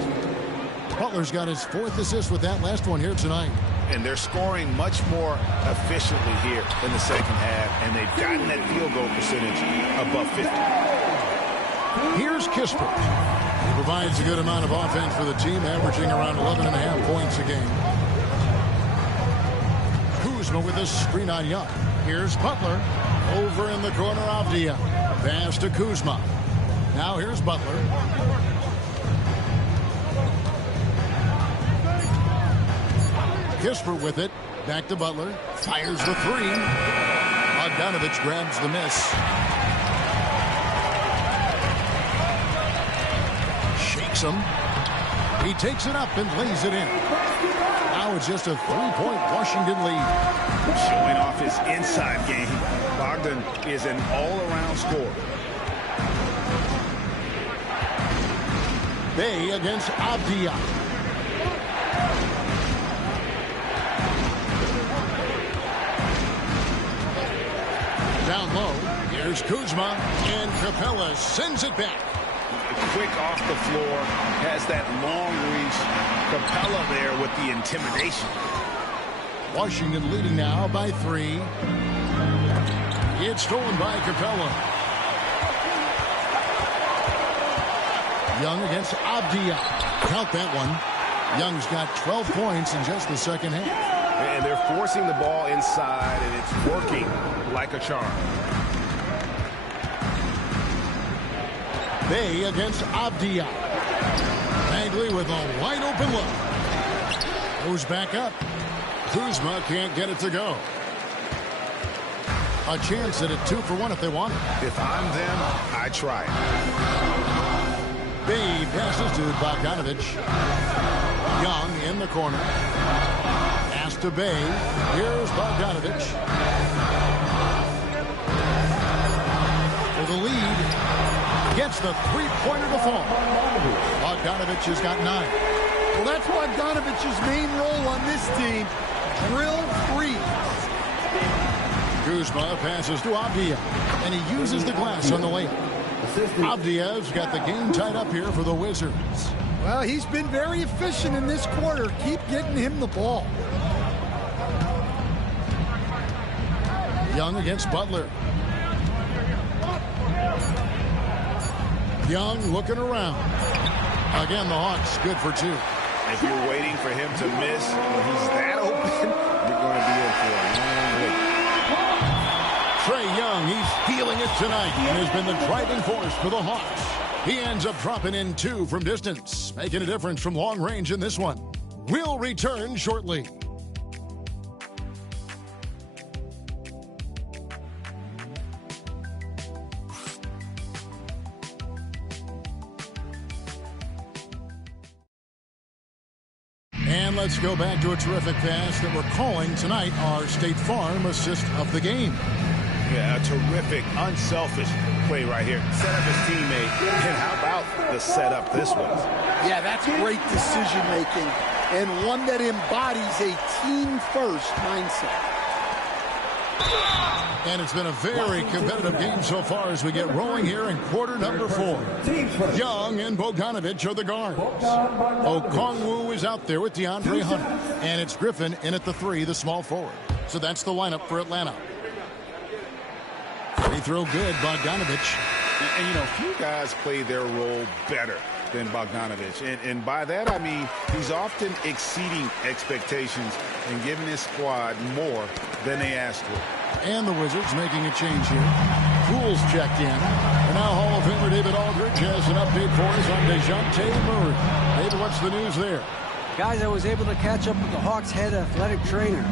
Butler's got his 4th assist with that last one here tonight. And they're scoring much more efficiently here in the second half, and they've gotten that field goal percentage above 50. Here's Kispert. He provides a good amount of offense for the team, averaging around 11.5 points a game. Kuzma with a screen on Young. Here's Butler. Over in the corner, Avdia. Pass to Kuzma. Now here's Butler. Kispert with it. Back to Butler. Fires the 3. Bogdanovich grabs the miss. Shakes him. He takes it up and lays it in. Now it's just a 3-point Washington lead. Showing off his inside game. Bogdan is an all-around scorer. Bay against Avdia. Down low, here's Kuzma, and Capella sends it back. Quick off the floor, has that long reach. Capella there with the intimidation. Washington leading now by 3. It's stolen by Capella. Young against Avdia. Count that one. Young's got 12 points in just the second half. And they're forcing the ball inside, and it's working like a charm. Bay against Avdia. Bagley with a wide open look. Goes back up. Kuzma can't get it to go. A chance at a 2-for-1 if they want it. If I'm them, I try it. Bay passes to Bogdanovich. Young in the corner. Pass to Bay. Here's Bogdanovich. For the lead. Gets the three-pointer to fall. Bogdanovich has got 9. Well, that's Bogdanovich's main role on this team. Drill threes. Kuzma passes to Avdia, and he uses the glass on the layup. Avdia's got the game tied up here for the Wizards. Well, he's been very efficient in this quarter. Keep getting him the ball. Young against Butler. Young looking around. Again, the Hawks good for 2. If you're waiting for him to miss when he's that open, you're going to be in for a long wait. Trae Young, he's feeling it tonight and has been the driving force for the Hawks. He ends up dropping in 2 from distance, making a difference from long range in this one. We'll return shortly. And let's go back to a terrific pass that we're calling tonight our State Farm assist of the game. Yeah, a terrific, unselfish play right here. Set up his teammate. And how about the setup this was? Yeah, that's great decision-making and one that embodies a team-first mindset. And it's been a very competitive game so far as we get rolling here in quarter number 4. Young and Bogdanovich are the guards. Okongwu is out there with DeAndre Hunter. And it's Griffin in at the 3, the small forward. So that's the lineup for Atlanta. Free throw good, Bogdanovich. And you know, few guys play their role better than Bogdanovich. And by that, I mean he's often exceeding expectations and giving his squad more than they asked for. And the Wizards making a change here. Poole's checked in. And now Hall of Famer David Aldridge has an update for us on DeJounte Murray. David, what's the news there? Guys, I was able to catch up with the Hawks head athletic trainer.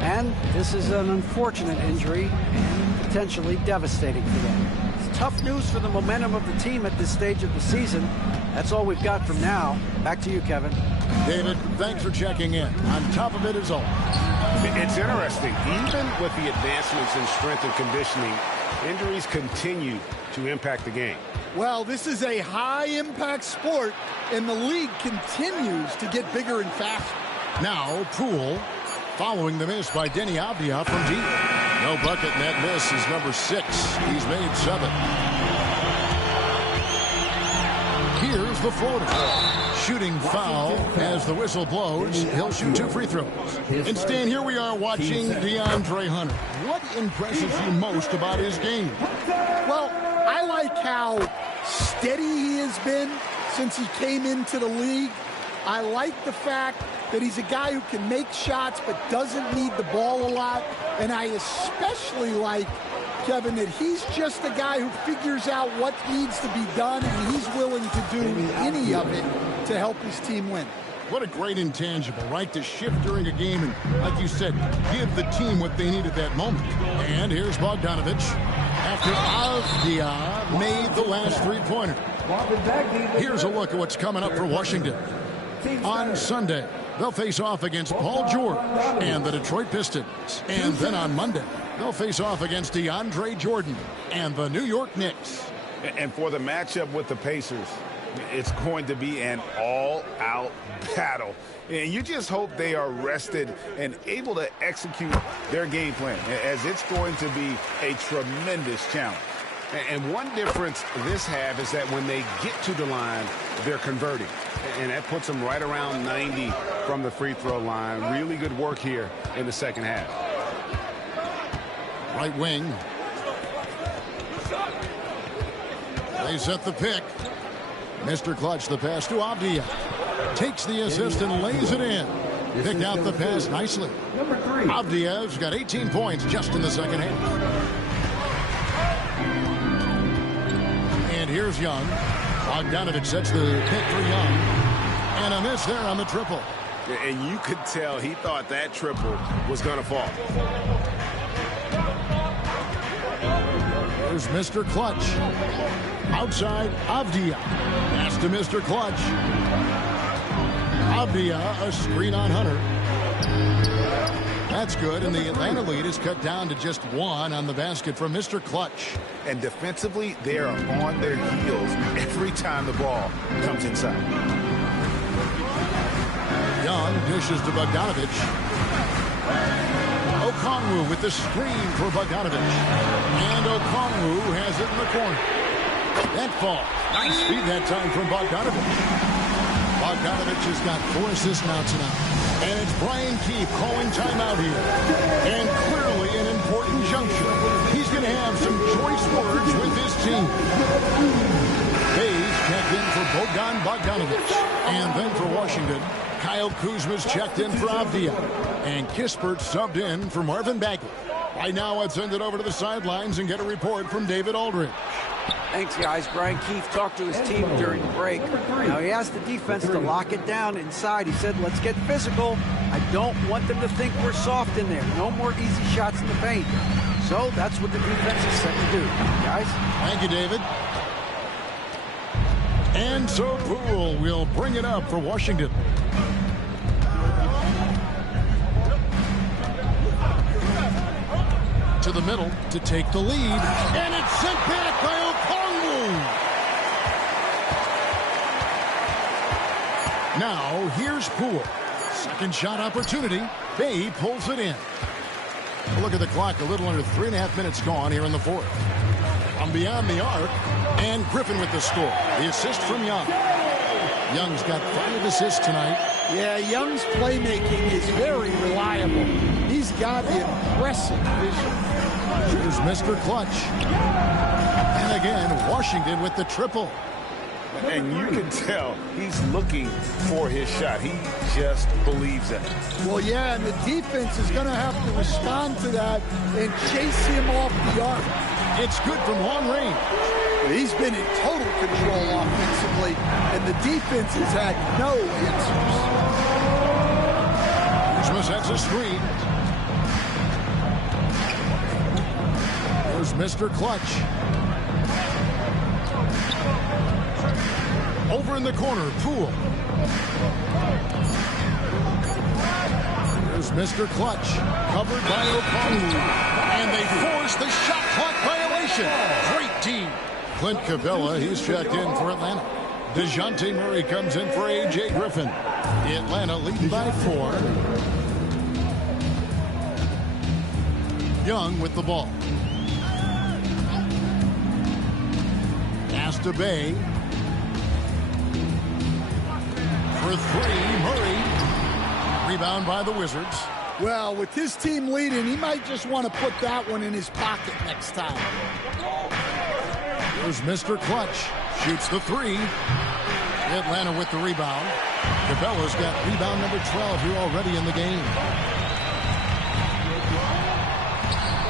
And this is an unfortunate injury and potentially devastating for them. It's tough news for the momentum of the team at this stage of the season. That's all we've got from now. Back to you, Kevin. David, thanks for checking in. On top of it is all. It's interesting. Even with the advancements in strength and conditioning, injuries continue to impact the game. Well, this is a high-impact sport, and the league continues to get bigger and faster. Now, Poole, following the miss by Denny Avdia from deep. No bucket, and that miss is number 6. He's made 7. Here's the floater. Shooting foul as the whistle blows. He'll shoot 2 free throws. And Stan, here we are watching DeAndre Hunter. What impresses you most about his game? Well, I like how steady he has been since he came into the league. I like the fact that he's a guy who can make shots but doesn't need the ball a lot. And I especially like, Kevin, that he's just a guy who figures out what needs to be done, and he's willing to do any of it to help his team win. What a great intangible, right? To shift during a game and, like you said, give the team what they need at that moment. And here's Bogdanovich after Avdia made the last 3-pointer. Here's a look at what's coming up for Washington. On Sunday, they'll face off against Paul George and the Detroit Pistons. And then on Monday, they'll face off against DeAndre Jordan and the New York Knicks. And for the matchup with the Pacers, it's going to be an all-out battle. And you just hope they are rested and able to execute their game plan, as it's going to be a tremendous challenge. And one difference this half is that when they get to the line, they're converting. And that puts them right around 90 from the free throw line. Really good work here in the second half. Right wing. They set the pick. Mr. Clutch, the pass to Avdia. Takes the assist and lays it in. Picked out the pass nicely. Avdia's got 18 points just in the second half. And here's Young. Bogdanovich sets the pick for Young. And a miss there on the triple. And you could tell he thought that triple was going to fall. Here's Mr. Clutch. Outside, Avdia. Pass to Mr. Clutch. Avdia, a screen on Hunter. That's good, and the Atlanta lead is cut down to just 1 on the basket from Mr. Clutch. And defensively, they are on their heels every time the ball comes inside. Young dishes to Bogdanovich. Okongwu with the screen for Bogdanovich. And Okongwu has it in the corner. That fall. Nice feed that time from Bogdanovich. Bogdanovich has got 4 assists now tonight. And it's Brian Keefe calling timeout here. And clearly an important juncture. He's going to have some choice words with his team. Hayes checked in for Bogdanovich. And then for Washington, Kyle Kuzma's checked in for Avdia. And Kispert subbed in for Marvin Bagley. Right now, let's send it over to the sidelines and get a report from David Aldridge. Thanks, guys. Brian Keefe talked to his team during the break. Now, he asked the defense to lock it down inside. He said, let's get physical. I don't want them to think we're soft in there. No more easy shots in the paint. So that's what the defense is set to do. Guys? Thank you, David. And so Poole will bring it up for Washington. To the middle to take the lead. And it's sent back by Okongwu. Now, here's Poole. Second shot opportunity. Bay pulls it in. Look at the clock. A little under 3.5 minutes gone here in the fourth. From beyond the arc. And Griffin with the score. The assist from Young. Young's got 5 assists tonight. Yeah, Young's playmaking is very reliable. He's got impressive vision. Here's Mr. Clutch. And again, Washington with the triple. And you can tell he's looking for his shot. He just believes it. Well, yeah, and the defense is going to have to respond to that and chase him off the arc. It's good from long range. He's been in total control offensively, and the defense has had no answers. Kuzma sets a screen. There's Mr. Clutch. Over in the corner, Poole. There's Mr. Clutch, covered by Okongwu. And they force the shot clock violation. Great team. Clint Capella, he's checked in for Atlanta. DeJounte Murray comes in for A.J. Griffin. Atlanta leading by 4. Young with the ball. Pass to Bay. For 3, Murray. Rebound by the Wizards. Well, with his team leading, he might just want to put that one in his pocket next time. Here's Mr. Clutch. Shoots the 3. Atlanta with the rebound. Cabella's got rebound number 12 here already in the game.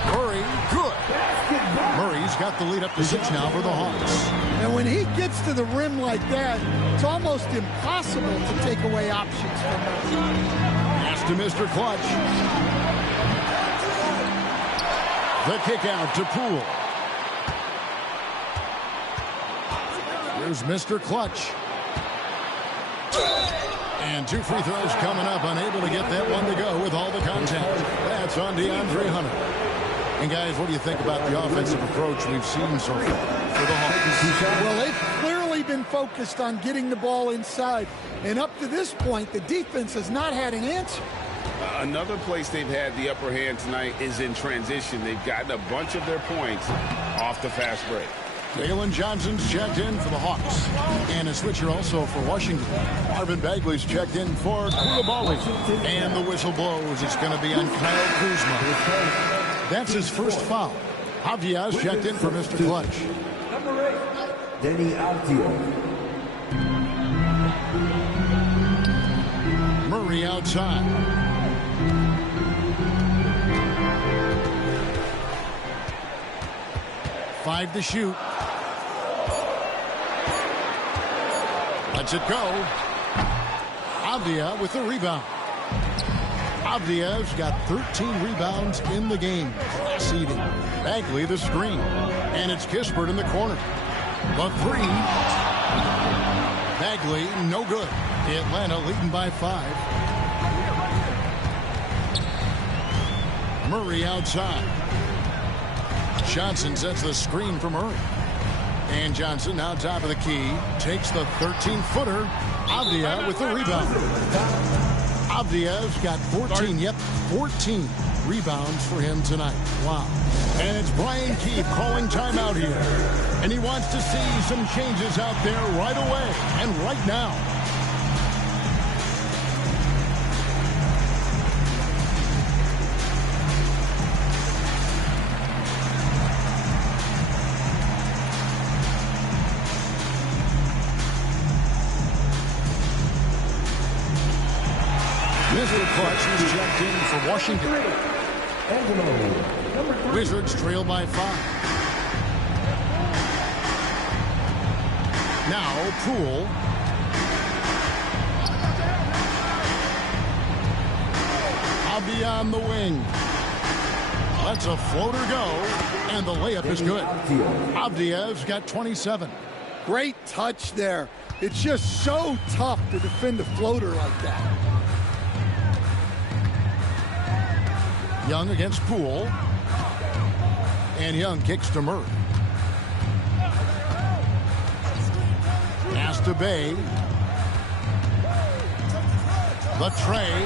Murray, good. Murray's got the lead up to 6 now for the Hawks. And when he gets to the rim like that, it's almost impossible to take away options from him. Pass to Mr. Clutch. The kick out to Poole. Here's Mr. Clutch. And 2 free throws coming up. Unable to get that one to go with all the contact. That's on DeAndre Hunter. And guys, what do you think about the offensive approach we've seen so far for the Hawks? Well, they've clearly been focused on getting the ball inside. And up to this point, the defense has not had an answer. Another place they've had the upper hand tonight is in transition. They've gotten a bunch of their points off the fast break. Jalen Johnson's checked in for the Hawks. And a switcher also for Washington. Marvin Bagley's checked in for Koulibaly. And the whistle blows. It's going to be on Kyle Kuzma. That's his first foul. Avdia's checked in for Mr. Clutch. Number 8, Denny Avdia. Murray outside. Five to shoot. Lets it go. Avdia with the rebound. Avdia's got 13 rebounds in the game. Seeding. Bagley the screen. And it's Kispert in the corner. The 3. Bagley no good. Atlanta leading by 5. Murray outside. Johnson sets the screen for Murray. And Johnson now top of the key. Takes the 13-footer. Avdia with the rebound. Avdia's got 14. Yep, 14 rebounds for him tonight. Wow. And it's Brian Keefe calling timeout here. And he wants to see some changes out there right away and right now. Mr. Clutch is checked in for Washington. Wizards trail by 5. Now Poole. Avdia on the wing. Lets a floater go, and the layup is good. Avdia's got 27. Great touch there. It's just so tough to defend a floater like that. Young against Poole. And Young kicks to Murray. Pass to Bay. The tray.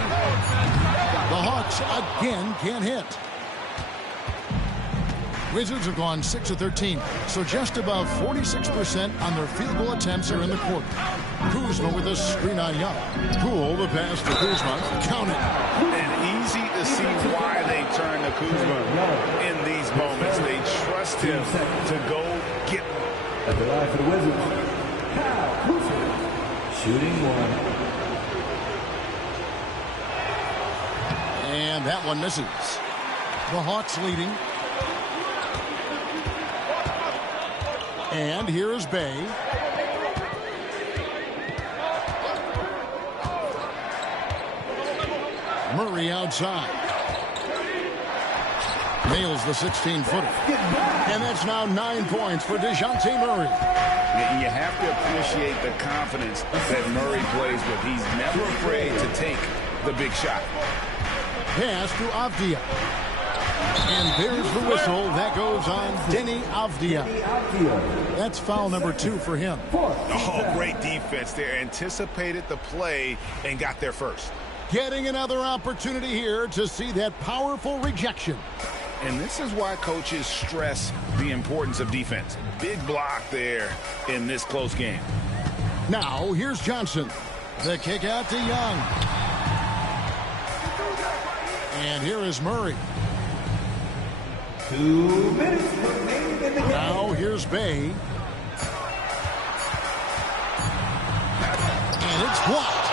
The Hawks again can't hit. Wizards have gone 6 of 13, so just above 46% on their field goal attempts are in the quarter. Kuzma with a screen on Young. Poole the pass to Kuzma. Count it. And easy to see why they turn to Kuzma in these moments. They trust him to go get them. At the line for the Wizards, Kyle Kuzma, shooting 1. And that one misses. The Hawks leading. And here is Bay. Murray outside. Nails the 16-footer. And that's now 9 points for DeJounte Murray. You have to appreciate the confidence that Murray plays with. He's never afraid to take the big shot. Pass to Avdia. And there's the whistle. That goes on Denny Avdia. That's foul number 2 for him. Oh, great defense there. Anticipated the play and got there first. Getting another opportunity here to see that powerful rejection. And this is why coaches stress the importance of defense. Big block there in this close game. Now, here's Johnson. The kick out to Young. And here is Murray. 2 minutes remaining in the game. Now here's Bay. And it's blocked.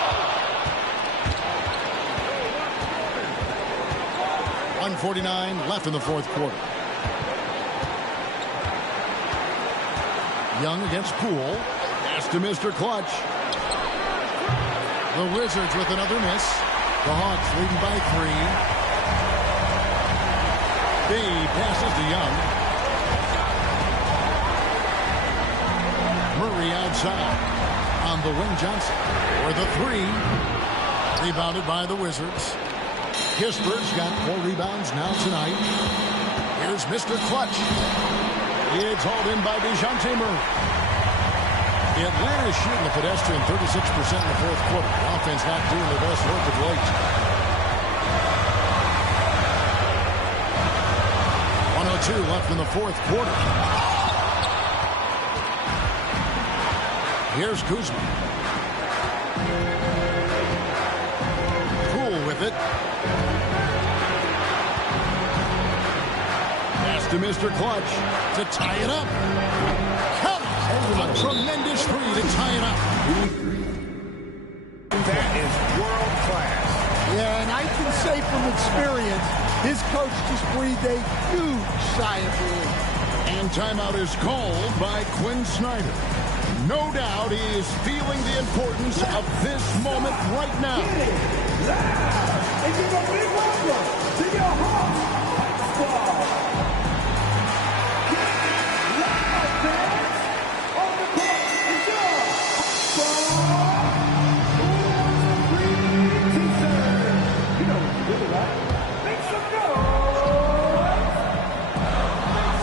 1:49 left in the fourth quarter. Young against Poole. Pass to Mr. Clutch. The Wizards with another miss. The Hawks leading by 3. Bay passes to Young. Murray outside. On the wing, Johnson. For the 3. Rebounded by the Wizards. Kisper's got 4 rebounds now tonight. Here's Mr. Clutch. It's hauled in by DeJounte Murray. Atlanta is shooting a pedestrian 36% in the fourth quarter. The offense not doing their best work of late. 1:02 left in the fourth quarter. Here's Kuzma. Poole with it. Pass to Mr. Clutch to tie it up. Count it. A tremendous 3 to tie it up. That is world class. Yeah, and I can say from experience, his coach just breathed a huge sigh of relief. And timeout is called by Quinn Snyder. No doubt he is feeling the importance of this moment right now. And give a big welcome to your Hawks squad. On the court is your Hawks.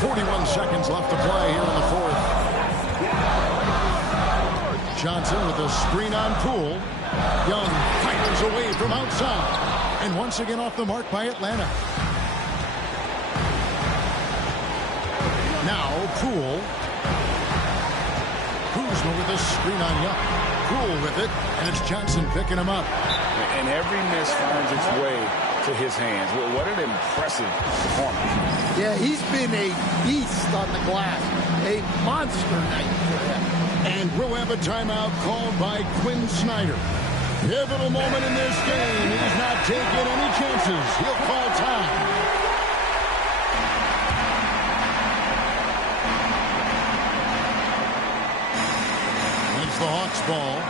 41 seconds left to play here in the fourth. Johnson with a screen on Poole. Young fires away from outside. And once again off the mark by Atlanta. Now Poole. Kuzma with a screen on Young. Poole with it, and it's Johnson picking him up. And every miss finds its way to his hands. Well, what an impressive performance. Yeah, he's been a beast on the glass. A monster night for him. And we'll have a timeout called by Quinn Snyder. Pivotal moment in this game. He's not taking any chances. He'll call time. It's the Hawks ball.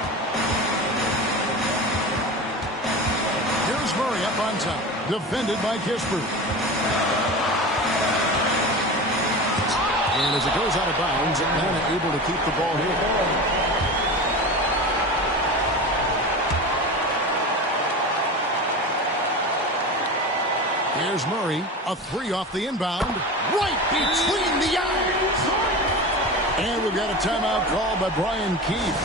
Here's Murray up on top. Defended by Kispert. And as it goes out of bounds, Atlanta able to keep the ball here. Here's Murray, a three off the inbound, right between the eyes. And we've got a timeout called by Brian Keefe.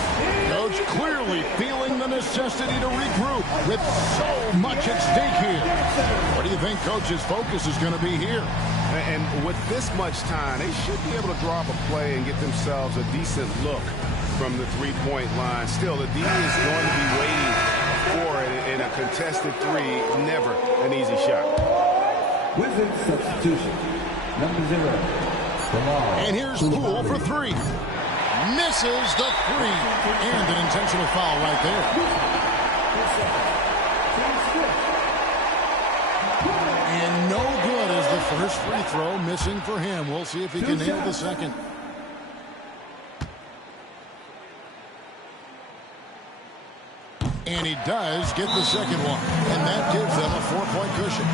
Coach clearly feeling the necessity to regroup with so much at stake here. What do you think Coach's focus is going to be here? And with this much time, they should be able to draw up a play and get themselves a decent look from the three-point line. Still, the D is going to be waiting for it in a contested three. Never an easy shot. Wizard substitution. Number 0. And here's Poole for three. Misses the three. And an intentional foul right there. And no good as the first free throw missing for him. We'll see if he can nail the second. And he does get the second one. And that gives them a 4-point cushion.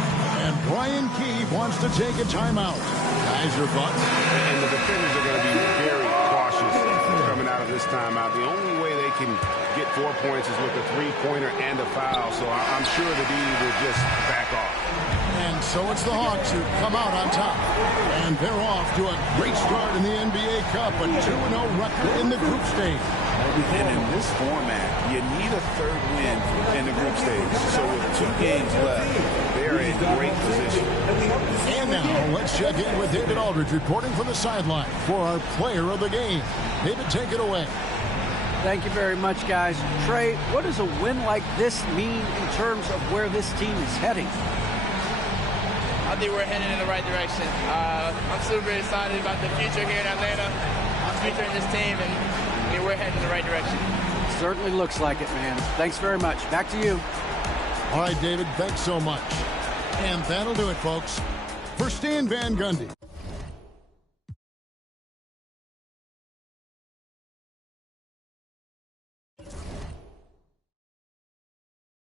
And Brian Keefe wants to take a timeout. Guys, your thoughts? And the defenders are going to be very cautious coming out of this timeout. The only way they can get 4 points is with a three-pointer and a foul. So I'm sure the D will just back off. And so it's the Hawks who come out on top. And they're off to a great start in the NBA Cup. A 2-0 record in the group stage. And in this format, you need a third win in the group stage. So with 2 games left, they're in great position. And now let's check in with David Aldridge reporting from the sideline for our player of the game. David, take it away. Thank you very much, guys. Trey, what does a win like this mean in terms of where this team is heading? I think we're heading in the right direction. I'm super excited about the future here in Atlanta, the future in this team, and we're heading in the right direction. Certainly looks like it, man. Thanks very much. Back to you. All right, David, thanks so much. And that'll do it, folks. For Stan Van Gundy.